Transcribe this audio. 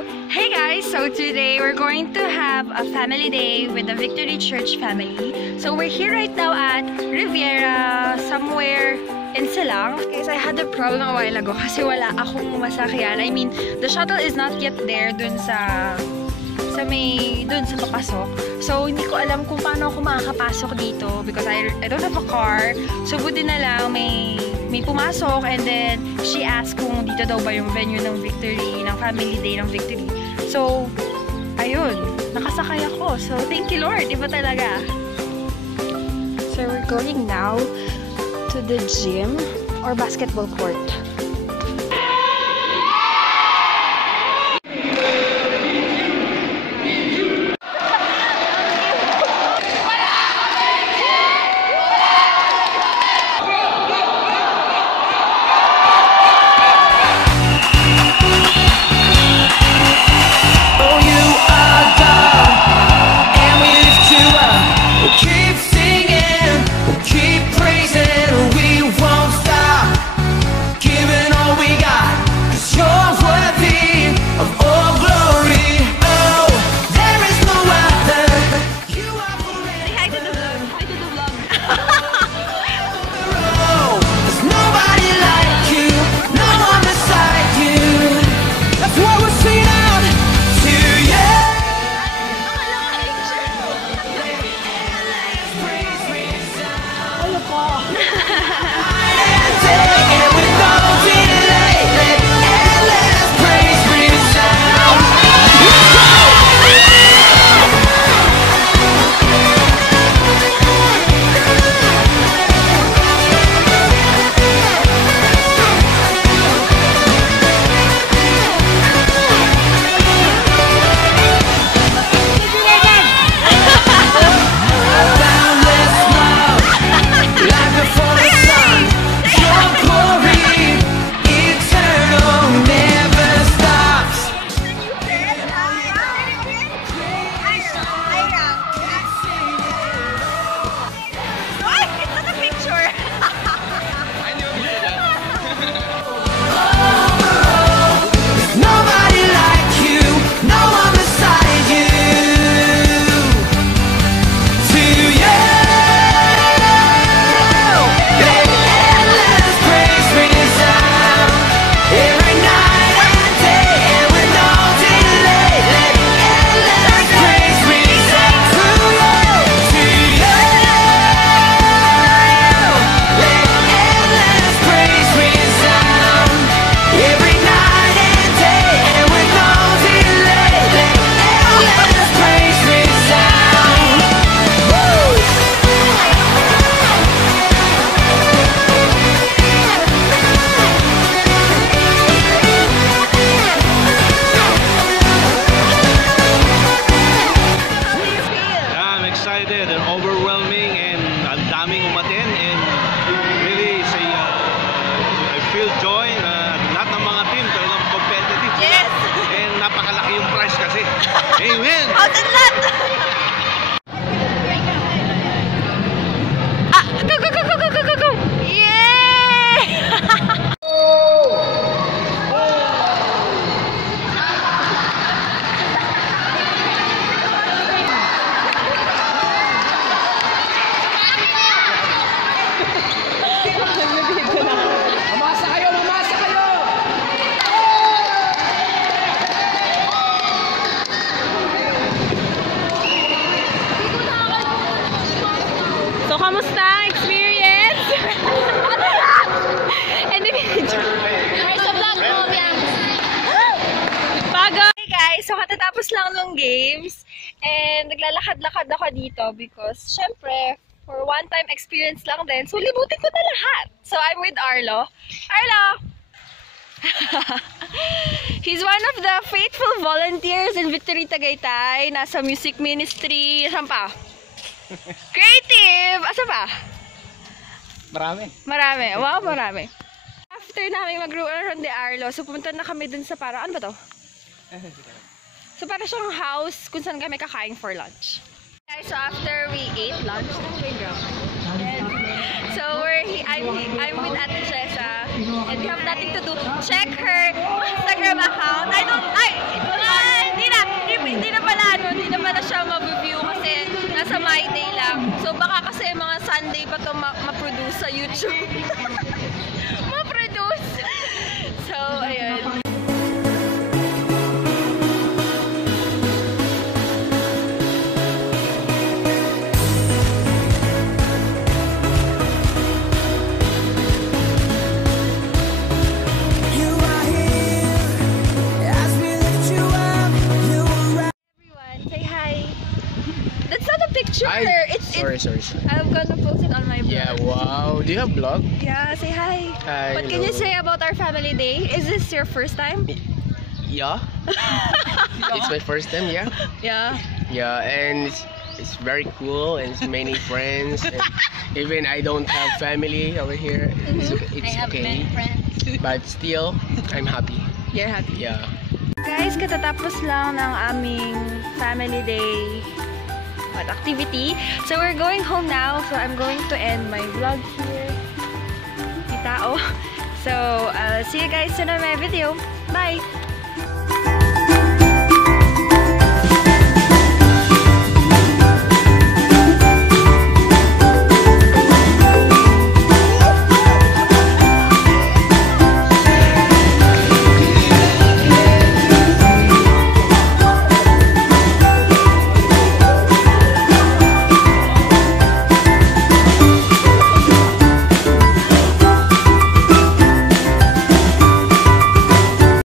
Hey guys, so today we're going to have a family day with the Victory Church family. So we're here right now at Riviera, somewhere in Silang. Guys, I had a problem a while ago kasi wala akong masakyan. I mean, the shuttle is not yet there dun sa papasok. So hindi ko alam kung paano ako makakapasok dito because I don't have a car. So buti na lang may pumasok, and then she asked kung dito daw ba yung venue ng Victory, ng family day ng Victory. So ayun, nakasakay ako. So thank you Lord, iba talaga. So we're going now to the gym or basketball court. Amen! Out and land! Go, go, go, go, go, go, go, go! Yay! Mamasa kayo! Mamasa kayo! So, kamusta ang experience? And the video. Pagod! Hey guys, so katatapos lang ng games. And naglalakad-lakad ako dito because, syempre, for one-time experience lang din. So, libutin ko na lahat. So, I'm with Arlo. Arlo! He's one of the faithful volunteers in Victory Tagaytay. Nasa music ministry. Saan pa? Creative! Asa pa? Marami. Marami. Wow, marami. After namin mag-around de Arlo, so pumunta na kami dun sa parang, ano ba to? So para siyang house kung saan kami kakain for lunch. Guys, so after we ate lunch, so I'm with Ate Jessa, and we have nothing to do. Check her Instagram account. ma-produce sa YouTube. Ma-produce! So, ayun. Hi. It's Sorry. I'm gonna post it on my blog. Yeah, wow. Do you have vlog? Yeah, say hi. Hi, What can you hello. say about our family day? Is this your first time? Yeah. It's my first time, yeah. Yeah. Yeah, and it's very cool and it's many friends. And even I don't have family over here. It's okay. friends. But still, I'm happy. You're happy. Yeah. Guys, katatapos lang ng aming family day activity. So we're going home now. So I'm going to end my vlog here. Kitao. So I'll see you guys soon on my video. Bye!